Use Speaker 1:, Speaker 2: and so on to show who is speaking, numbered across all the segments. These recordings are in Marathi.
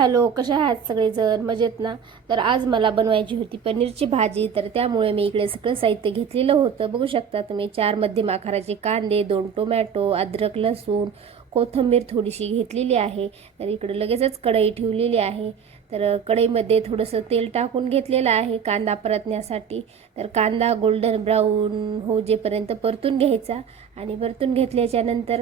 Speaker 1: हॅलो कशा आहात सगळेजण? मजेत ना? तर आज मला बनवायची होती पनीरची भाजी तर त्यामुळे मी इकडे सगळं साहित्य घेतलेलं होतं. बघू शकता तुम्ही चार मध्यम आकाराचे कांदे दोन टोमॅटो अद्रक लसूण कोथिंबीर थोडीशी घेतलेली आहे. तर इकडे लगेचच कढई ठेवलेली आहे. तर कढईमध्ये थोडंसं तेल टाकून घेतलेलं आहे कांदा परतण्यासाठी. तर कांदा गोल्डन ब्राऊन हो जेपर्यंत परतून घ्यायचा आणि परतून घेतल्याच्यानंतर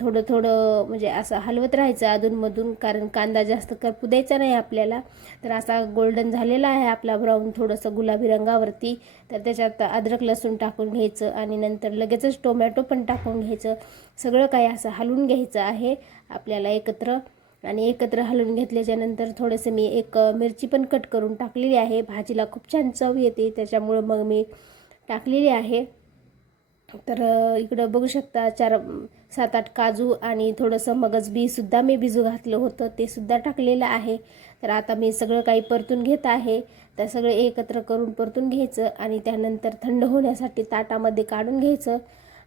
Speaker 1: थोडं थोडं म्हणजे असं हलवत राहायचं अधूनमधून कारण कांदा जास्त करपू द्यायचा नाही आपल्याला. तर असा गोल्डन झालेला आहे आपला ब्राऊन थोडंसं गुलाबी रंगावरती. तर त्याच्यात अद्रक लसूण टाकून घ्यायचं आणि नंतर लगेचच टोमॅटो पण टाकून घ्यायचं. सगळं काही असं हलवून घ्यायचं आहे आपल्याला एकत्र. आणि एकत्र हलवून घेतल्याच्यानंतर थोडंसं मी एक मिरची पण कट करून टाकलेली आहे. भाजीला खूप छान चव येते त्याच्यामुळं मग मी टाकलेली आहे. तर इकडं बघू शकता चार सात आठ काजू आणि थोडंसं मगज बीसुद्धा मी भिजू घातलं होतं ते सुद्धा टाकलेलं आहे. तर आता मी सगळं काही परतून घेत आहे. तर सगळं एकत्र करून परतून घ्यायचं आणि त्यानंतर थंड होण्यासाठी ताटामध्ये काढून घ्यायचं.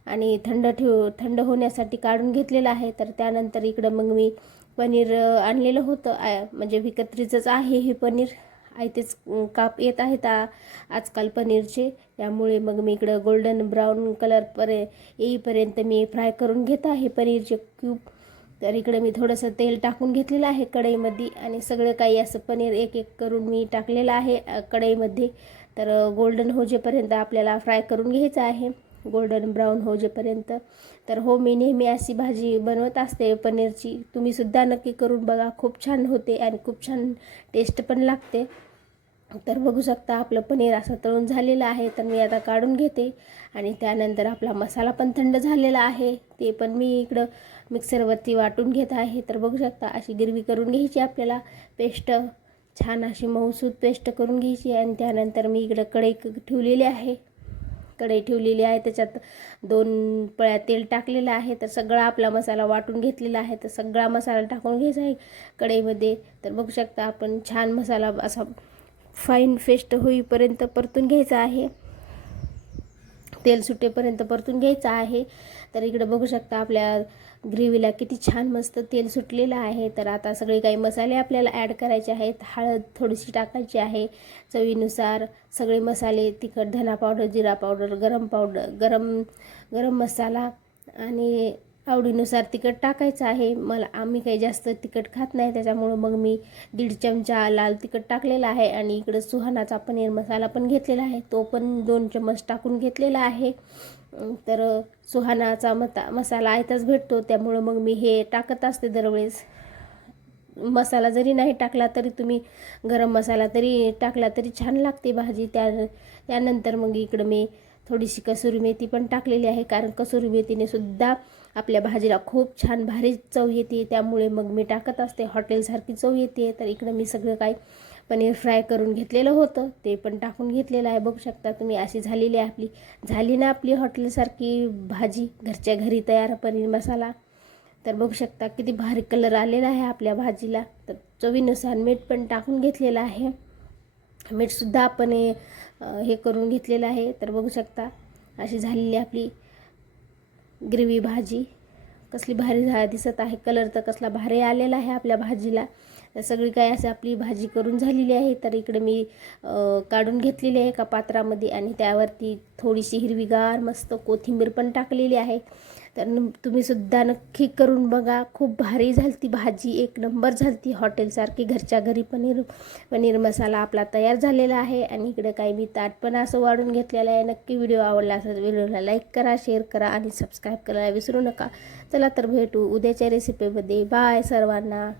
Speaker 1: आणि थंड ठेव थंड होण्यासाठी काढून घेतलेलं आहे. तर त्यानंतर इकडं मग मी पनीर आणलेलं होतं. म्हणजे विकत्रीचंच आहे हे पनीर. आहे तेच काप येत आहेत आ- आजकाल पनीरचे. त्यामुळे मग मी इकडं गोल्डन ब्राऊन कलर परे येईपर्यंत मी फ्राय करून घेत आहे पनीरचे क्यूब तर इकडे मी थोडंसं तेल टाकून घेतलेलं आहे कढईमध्ये आणि सगळं काही असं पनीर एक एक करून मी टाकलेलं आहे कढईमध्ये. तर गोल्डन होजेपर्यंत आपल्याला फ्राय करून घ्यायचं आहे. गोल्डन ब्राऊन होजेपर्यंत तर हो मी नेहमी अशी भाजी बनवत असते पनीरची. तुम्हीसुद्धा नक्की करून बघा. खूप छान होते आणि खूप छान टेस्ट पण लागते. तर बघू शकता आपलं पनीर असं तळून झालेलं आहे. तर मी आता काढून घेते. आणि त्यानंतर आपला मसाला पण थंड झालेला आहे. ते पण मी इकडं मिक्सरवरती वाटून घेत आहे. तर बघू शकता अशी गिरवी करून घ्यायची आपल्याला. पेस्ट छान अशी मऊसूद पेस्ट करून घ्यायची. आणि त्यानंतर मी इकडं कढई क- ठेवलेली आहे. कढई ठेवलेली आहे त्याच्यात दोन पळ्या तेल टाकलेलं आहे तर सगळा आपला मसाला वाटून घेतलेला आहे तर सगळा मसाला टाकून घ्यायचा आहे कढईमध्ये. तर बघू शकता आपण छान मसाला असा फाईन फेस्ट होईपर्यंत परतून घ्यायचा आहे. तेल सुटेपर्यंत परतून घ्यायचं आहे. तर इकडे बघू शकता आपल्या ग्रेव्हीला किती छान मस्त तेल सुटलेलं आहे. तर आता सगळे काही मसाले आपल्याला ॲड करायचे आहेत. हळद थोडीशी टाकायची आहे. चवीनुसार सगळे मसाले तिखट धना पावडर जिरा पावडर गरम पावडर गरम गरम मसाला आणि आवडीनुसार तिखट टाकायचं आहे. मला आम्ही काही जास्त तिखट खात नाही त्याच्यामुळं मग मी दीड चमचा लाल तिखट टाकलेला आहे आणि इकडं सुहानाचा पनीर मसाला पण घेतलेला आहे. तो पण दोन चम्मच टाकून घेतलेला आहे. तर सुहानाचा मता मसाला आयताच भेटतो त्यामुळं मग मी हे टाकत असते दरवेळेस. मसाला जरी नाही टाकला तरी तुम्ही गरम मसाला तरी टाकला तरी छान लागते भाजी. त्या त्यानंतर मग इकडं मी थोडीशी कसुरी मेथी पण टाकलेली आहे कारण कसुरी मेथीने सुद्धा आपल्या भाजीला खूप छान भारी चव येते त्यामुळे मग मी टाकत असते. हॉटेलसारखी चव येते तर इकडं मी सगळं काही पनीर फ्राय करून घेतलेलं होतं ते पण टाकून घेतलेलं आहे. बघू शकता तुम्ही अशी झालेली आहे आपली. झाली ना आपली हॉटेलसारखी भाजी घरच्या घरी तयार पनीर मसाला. तर बघू शकता किती भारी कलर आलेला आहे आपल्या भाजीला. तर चवीनुसार मीठ पण टाकून घेतलेलं आहे. मीठसुद्धा आपण हे हे करून घेतलेलं आहे. तर बघू शकता अशी झालेली आपली ग्रेव्ही भाजी. कसली भारी झा दिसत आहे. कलर तर कसला भारी आलेला आहे आपल्या भाजीला. सगळी काय असं आपली भाजी करून झालेली आहे. तर इकडे मी काढून घेतलेली आहे एका पात्रामध्ये आणि त्यावरती थोडीशी हिरवीगार मस्त कोथिंबीर पण टाकलेली आहे. तर तुम्हीसुद्धा तुम्ही सुद्धा नक्की करून बघा. खूप भारी झालती भाजी. एक नंबर झालती. हॉटेलसारखी घरच्या घरी पनीर पनीर मसाला आपला तयार झालेला आहे आणि इकडे काही मी ताट पण असं वाढून घेतलेलं आहे. नक्की व्हिडिओ आवडला असेल व्हिडिओला लाईक करा शेअर करा आणि सबस्क्राईब करायला विसरू नका. चला तर भेटू उद्याच्या रेसिपीमध्ये बाय सर्वांना.